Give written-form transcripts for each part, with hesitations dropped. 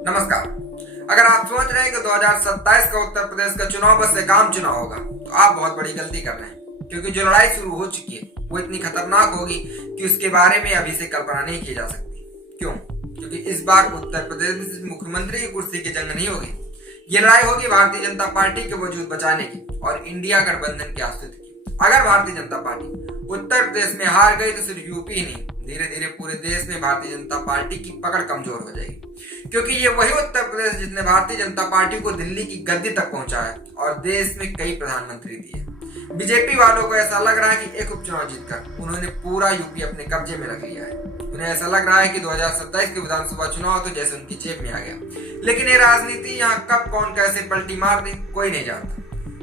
नमस्कार। अगर आप सोच रहे हैं कि 2027 का उत्तर प्रदेश का चुनाव बस एक आम चुनाव होगा तो आप बहुत बड़ी गलती कर रहे हैं, क्योंकि जो लड़ाई शुरू हो चुकी है वो इतनी खतरनाक होगी कि उसके बारे में अभी से कल्पना नहीं की जा सकती। क्यों? क्योंकि इस बार उत्तर प्रदेश में मुख्यमंत्री की कुर्सी की जंग नहीं होगी। ये लड़ाई होगी भारतीय जनता पार्टी के वजूद बचाने की और इंडिया गठबंधन के अस्तित्व की। अगर भारतीय जनता पार्टी उत्तर प्रदेश में हार गई तो सिर्फ यूपी ही नहीं, धीरे धीरे पूरे देश में भारतीय जनता पार्टी की पकड़ कमजोर हो जाएगी, क्योंकि ये वही उत्तर प्रदेश जिसने भारतीय जनता पार्टी को दिल्ली की गद्दी तक पहुंचाया और देश में कई प्रधानमंत्री दिए। बीजेपी वालों को ऐसा लग रहा है कि एक उपचुनाव जीतकर उन्होंने पूरा यूपी अपने कब्जे में रख लिया है। उन्हें ऐसा लग रहा है कि 2027 के विधानसभा चुनाव तो जैसे उनकी जेब में आ गया। लेकिन ये राजनीति यहाँ कब कौन कैसे पलटी मार दे कोई नहीं जानता।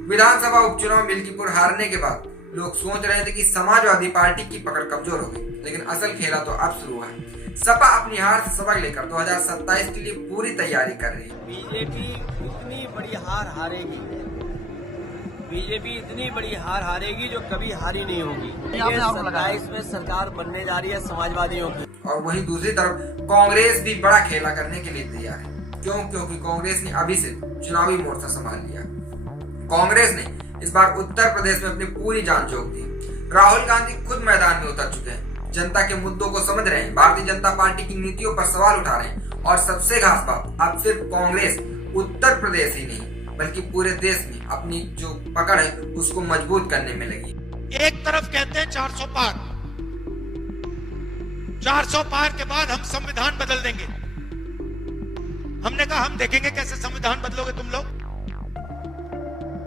विधानसभा उपचुनाव मिल्कीपुर हारने के बाद लोग सोच रहे थे कि समाजवादी पार्टी की पकड़ कमजोर हो गई, लेकिन असल खेला तो अब शुरू हुआ है। सपा अपनी हार से सबक लेकर 2027 के लिए पूरी तैयारी कर रही है। बीजेपी इतनी बड़ी हार हारेगी, बीजेपी इतनी बड़ी हार हारेगी जो कभी हारी नहीं होगी। 27 में सरकार बनने जा रही है समाजवादियों की। और वहीं दूसरी तरफ कांग्रेस भी बड़ा खेला करने के लिए तैयार है। क्यों? क्योंकि कांग्रेस ने अभी से चुनावी मोर्चा संभाल लिया। कांग्रेस ने इस बार उत्तर प्रदेश में अपनी पूरी जान झोंक दी। राहुल गांधी खुद मैदान में उतर चुके हैं, जनता के मुद्दों को समझ रहे हैं, भारतीय जनता पार्टी की नीतियों पर सवाल उठा रहे हैं। और सबसे खास बात, अब सिर्फ कांग्रेस उत्तर प्रदेश ही नहीं बल्कि पूरे देश में अपनी जो पकड़ है उसको मजबूत करने में लगी। एक तरफ कहते हैं 400 पार, 400 पार के बाद हम संविधान बदल देंगे। हमने कहा हम देखेंगे कैसे संविधान बदलोगे तुम लोग।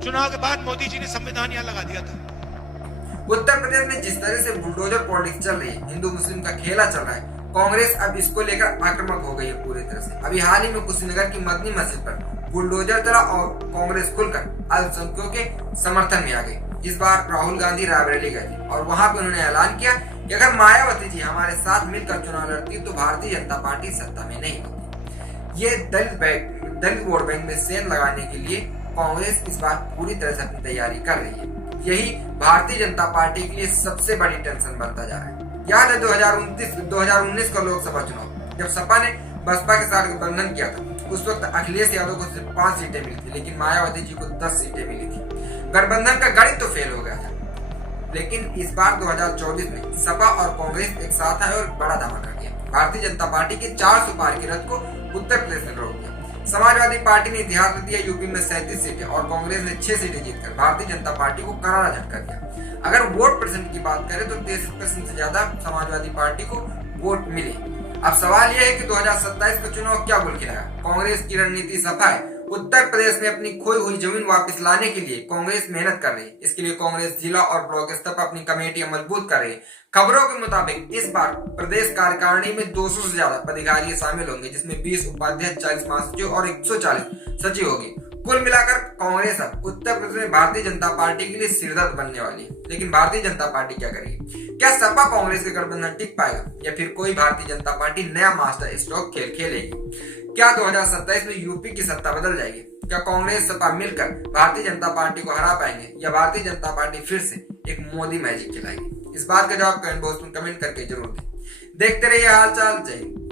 चुनाव के बाद मोदी जी ने संविधान यहां लगा दिया था। उत्तर प्रदेश में जिस तरह से बुलडोजर पॉलिटिक्स चल रही है, हिंदू मुस्लिम का खेला चल रहा है, कांग्रेस अब इसको लेकर आक्रामक हो गई है पूरी तरह से। अभी हाल ही में कुशीनगर की मदनी मस्जिद पर बुलडोजर चला और कांग्रेस खुलकर अल्पसंख्यकों के समर्थन में आ गई। इस बार राहुल गांधी रायबरेली गए थे और वहां पे उन्होंने ऐलान किया कि अगर मायावती जी हमारे साथ मिलकर चुनाव लड़ती तो भारतीय जनता पार्टी सत्ता में नहीं होती। ये दलित वोट बैंक में सेंध लगाने के लिए कांग्रेस इस बार पूरी तरह से अपनी तैयारी कर रही है। यही भारतीय जनता पार्टी के लिए सबसे बड़ी टेंशन बनता जा रहा है। याद है 2019 का लोकसभा चुनाव, जब सपा ने बसपा के साथ गठबंधन किया था, उस वक्त अखिलेश यादव को सिर्फ 5 सीटें मिली थी, लेकिन मायावती जी को 10 सीटें मिली थी। गठबंधन का गणित तो फेल हो गया था। लेकिन इस बार 2024 में सपा और कांग्रेस एक साथ आए और बड़ा धमाका किया। भारतीय जनता पार्टी के 400 पार के रथ को उत्तर प्रदेश ने रोक दिया। समाजवादी पार्टी ने इतिहास में दिया यूपी में 37 सीटें और कांग्रेस ने 6 सीटें जीतकर भारतीय जनता पार्टी को करारा झटका दिया। अगर वोट परसेंट की बात करें तो 33% से ज्यादा समाजवादी पार्टी को वोट मिले। अब सवाल यह है कि 2027 का चुनाव क्या बोल खिलाएगा। कांग्रेस की रणनीति सफा है। उत्तर प्रदेश में अपनी खोई हुई जमीन वापस लाने के लिए कांग्रेस मेहनत कर रही है। इसके लिए कांग्रेस जिला और ब्लॉक स्तर पर अपनी कमेटियां मजबूत कर रही है। खबरों के मुताबिक इस बार प्रदेश कार्यकारिणी में 200 से ज्यादा पदाधिकारी शामिल होंगे, जिसमें 20 उपाध्यक्ष, 40 महासचिव और 140 सचिव होंगे। कुल मिलाकर कांग्रेस अब उत्तर प्रदेश में भारतीय जनता पार्टी के लिए सिरदर्द बनने वाली है। लेकिन भारतीय जनता पार्टी क्या करेगी? क्या सपा कांग्रेस के गठबंधन टिक पाएगा या फिर कोई भारतीय जनता पार्टी नया मास्टर स्ट्रोक खेल खेलेगी? क्या 2027 में यूपी की सत्ता बदल जाएगी? क्या कांग्रेस सपा मिलकर भारतीय जनता पार्टी को हरा पाएंगे या भारतीय जनता पार्टी फिर से एक मोदी मैजिक खिलाएगी? इस बात का जवाब कमेंट बॉक्स में कमेंट करके जरूर दें। देखते रहिए हालचाल। जय हिंद।